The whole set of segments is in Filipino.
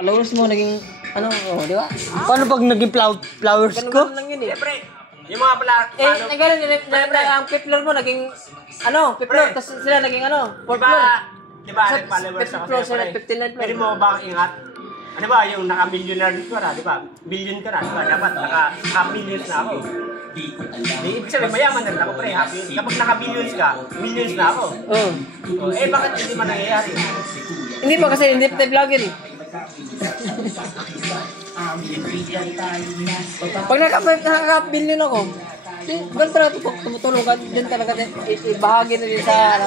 Followers mo naging ano, oh, di ba? Paano pag naging flowers ko? Ganun lang yun eh. Siyempre, yung mga pala, Ang Pipler mo naging ano, Pipler, tapos sila naging ano, Diba, followers ako siyempre. 59 Pwede mo ba ingat? Ano ba, yung naka-millionaire ka na, di ba? Billion ka na, di ba? Dapat naka-millions na ako. Ibig sabihin, mayaman na rin ako, pre. Kapag naka-billions ka, millions na ako. Eh, bakit hindi man nangyayari? Hindi pa kasi hindi pa vlogger eh. Pag nakaka-billion ako, ganun talaga tumutulong ka, dyan talaga ibahagi na din sa...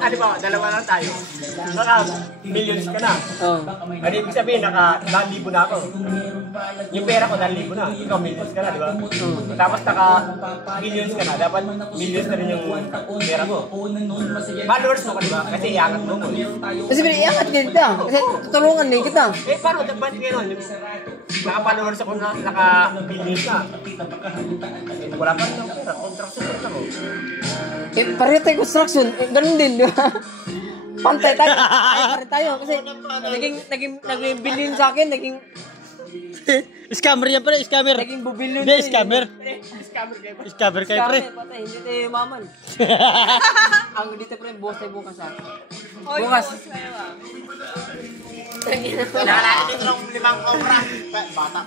Ano ba, dalawa lang tayo. Naka-millions ka na. Ano ibig sabihin, naka-1,000 na ako. Yung pera ko, 1,000 na. Ikaw, millions ka na, di ba? Tapos naka-billions ka na. Dapat millions na rin yung pera mo. Followers mo ka, di ba? Kasi iangat mo ko. Kasi iangat din kita. Kasi tutulungan din kita. Eh, paano? Ba't gano'n? Naka-followers ako na naka-billions na. Wala pa rin ang pera. Construction ako. Eh, pareho tayo construction. Eh, ganun din, di ba? Pantay tayo. Pareho tayo. Kasi naging billion sa akin. Naging... Scammer yan pre, scammer. Naging bubilyon. Hindi, scammer. Scammer kayo pre. Patay, hindi tayo maman. Ang dito pre, bukas tayo bukas ha. Bukas. Kailangan natin yung 5 cobra. Bata.